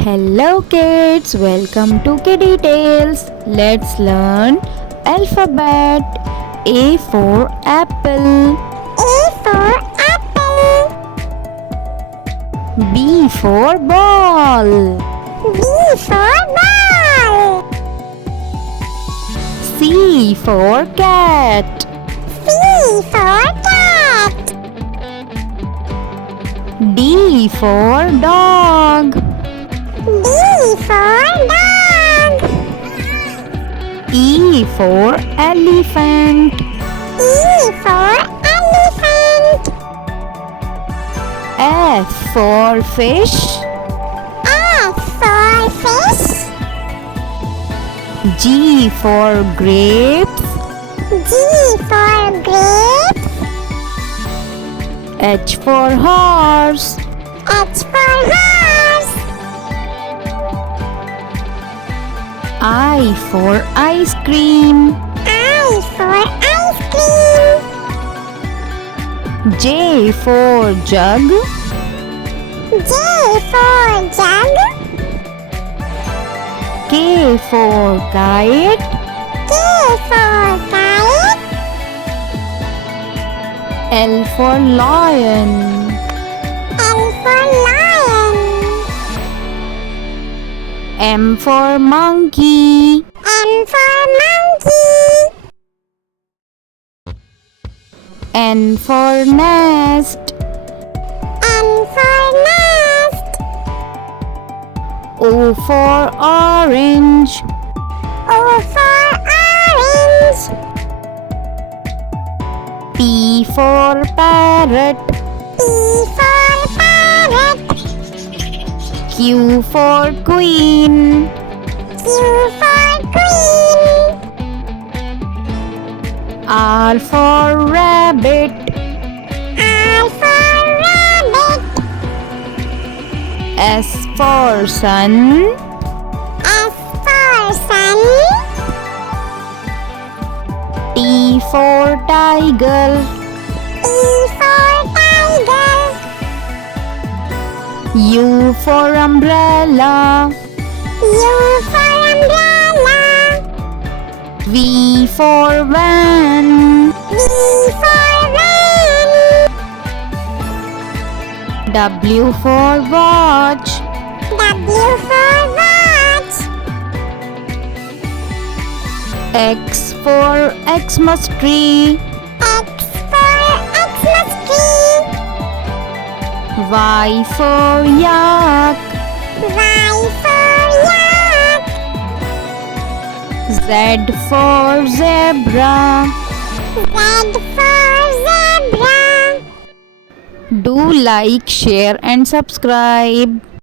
Hello kids, welcome to Kiddie Tales. Let's learn alphabet. A for apple. A for apple. B for ball. B for ball. C for cat. C for cat. D for dog. D for dog. E for elephant. E for elephant. F for fish. F for fish. G for grapes. G for grapes. H for horse. H for horse. I for ice cream. I for ice cream. J for jug. J for jug. K for kite. K for kite. L for lion. L for lion. M for monkey. M for monkey. N for nest. N for nest. O for orange. O for orange. P for parrot. P for parrot. Q for queen. Q for queen. R for rabbit. R for rabbit. S for sun. S for sun. T for tiger. T for tiger. U for umbrella. U for umbrella. V for van. V for van. W for watch. W for watch. X for Xmas tree. X for Xmas tree. Y for yak. Y for yak. Z for zebra. Z for zebra. Do like, share and subscribe.